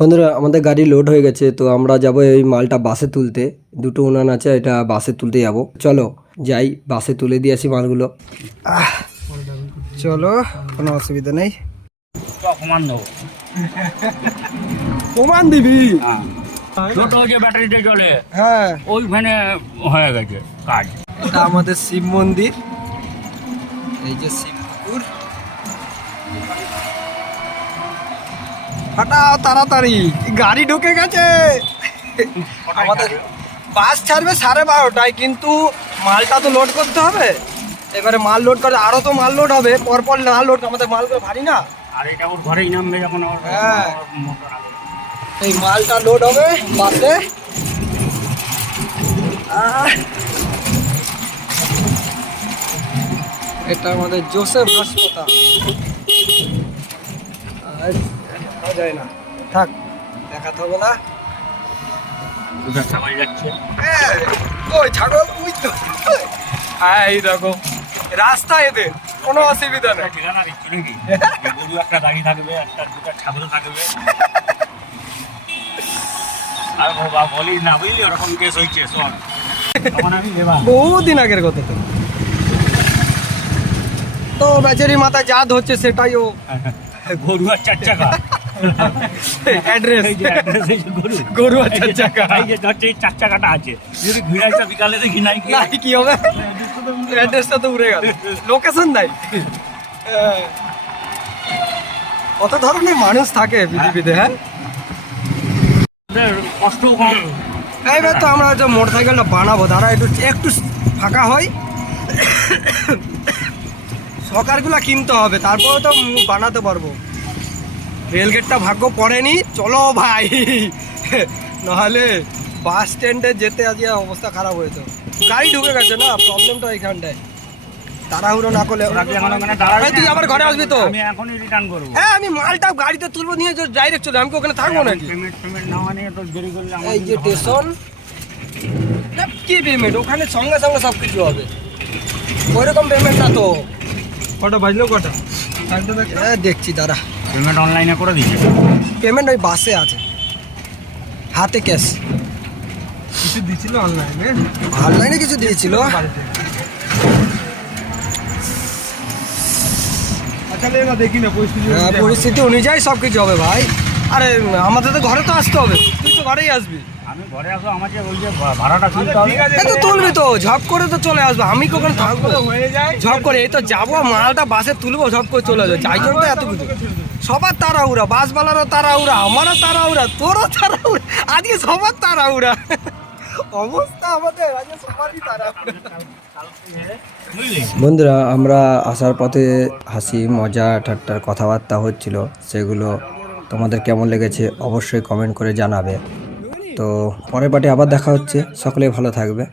বন্ধুরা আমাদের গাড়ি লোড হয়ে গেছে, তো আমরা যাব এই মালটা বাসে তুলতে। দুটো উনান আছে, এটা বাসে তুলতে যাব। চলো যাই, বাসে তুলে দিয়ে আসি মালগুলো। চলো, কোনো অসুবিধা নেই। প্রমাণ দিবি? ছোট যে ব্যাটারিতে চলে, হ্যাঁ, ওইখানে হয়ে গেছে কাজ। এটা আমাদের শিব মন্দির, এই যে শিব ঠাকুর। হঠাৎ তাড়াতাড়ি গাড়ি ঢুকে গেছে। আমাদের বাস ছাড়বে 12:30টায়, কিন্তু মালটা তো লোড করতে হবে। এবারে মাল লোড করে, আরো তো মাল লোড হবে, পরপর না লোড, আমাদের মালগুলো ভারী না। আর এটা ওর ঘরেই নামবে যখন হ্যাঁ, এই মালটা লোড হবে বাসে। এটা আমাদের জোসেফ হাসপাতাল। যায় না, থাক, দেখাতে হবে না। সবাই যাচ্ছে। ওই ছাগল, ওই তো, এই দেখো রাস্তা, এদের কোনো অসুবিধা নেই। ঠিকানা দিচ্ছি নাকি? গরু একটা দাঁড়িয়ে থাকবে, একটা দুটো ছাগল থাকবে। আর বাবা বলিস না, বুঝলি ওরকম কেস হয়েছে। শোন, তখন আমি দেবা বহুদিন আগের কথা তো। তো বেচারি মাথা জাত হচ্ছে, সেটাই ও গরু আর 4 চাকা অ্যাড্রেস। এই যে অ্যাড্রেস, এই যে গরু আর 4 চাকা। এই যে ধরছে এই 4 চাকাটা আছে, যদি ঘুরাইটা বিকালে দেখি নাই কি নাই, কি হবে? অ্যাড্রেসটা তো উড়ে গেল, লোকেশন নাই। কত ধরনের মানুষ থাকে পৃথিবীতে। হ্যাঁ, কষ্ট কম। এইবার তো আমরা যে মোটর সাইকেলটা বানাবো, তারা একটু একটু ফাঁকা হয়, সকারগুলা কিনতে হবে, তারপরে তো বানাতে পারবো। রেলগেটটা ভাগ্য পড়েনি, চলো ভাই, নাহলে বাস স্ট্যান্ডে যেতে আজকে অবস্থা খারাপ হয়েছে। গাড়ি ঢুকে গেছে না, প্রবলেমটা এইখানটায়। তাড়াহুড়ো না করলে। এই তুই আবার ঘরে আসবি তো? আমি এখনই রিটার্ন করব। হ্যাঁ, আমি মালটা গাড়িতে তুলবো, নিয়ে ডাইরেক্ট চলে, আমি কি ওখানে থাকবো নাকি? পেমেন্ট নেওয়া নিয়ে তো দেরি করলে আমার এই যে স্টেশন, কি পেমেন্ট? ওখানে সঙ্গে সঙ্গে সব কিছু হবে, ওইরকম পেমেন্ট না তো। কটা বাজলো, কটা? হ্যাঁ, দেখছি দাঁড়া। পেমেন্ট অনলাইনে করে দিচ্ছে। পেমেন্ট ওই বাসে আছে, হাতে ক্যাশ। কিছু দিছিল অনলাইনে? অনলাইনে কিছু দিয়েছিল। বাড়িতে। আচ্ছা, এবার দেখি না পরিস্থিতি হ্যাঁ, অনুযায়ী পরিস্থিতি অনুযায়ী সব কিছু হবে ভাই। আরে আমাদের তো ঘরে তো আসতে হবে, তুই তো ঘরেই আসবি। আমি ঘরে আসবো, আমাকে ওই যে ভাড়াটা তুলতে হবে। হবে। ঠিক আছে, এই তো তুলবি তো, ঝপ করে তো চলে আসবে, আমি কখন থাকবো? হয়ে যায়। ঝপ করে এই তো যাবো, মালটা বাসে তুলবো, ঝপ করে চলে যাবে। যাই জন্য তো এত কিছু, সবার তাড়াহুড়া, বাসওয়ালারও তাড়াহুড়া, আমারও তাড়াহুড়া, তোরও তাড়াহুড়া, আজকে সবার তাড়াহুড়া অবস্থা আমাদের, আজকে সবারই তাড়াহুড়া। বুঝলি? বন্ধুরা, আমরা আসার পথে হাসি মজা ঠাট্টার কথাবার্তা হচ্ছিল, সেগুলো তোমাদের কেমন লেগেছে অবশ্যই কমেন্ট করে জানাবে। তো পরের পার্টে আবার দেখা হচ্ছে, সকলেই ভালো থাকবে।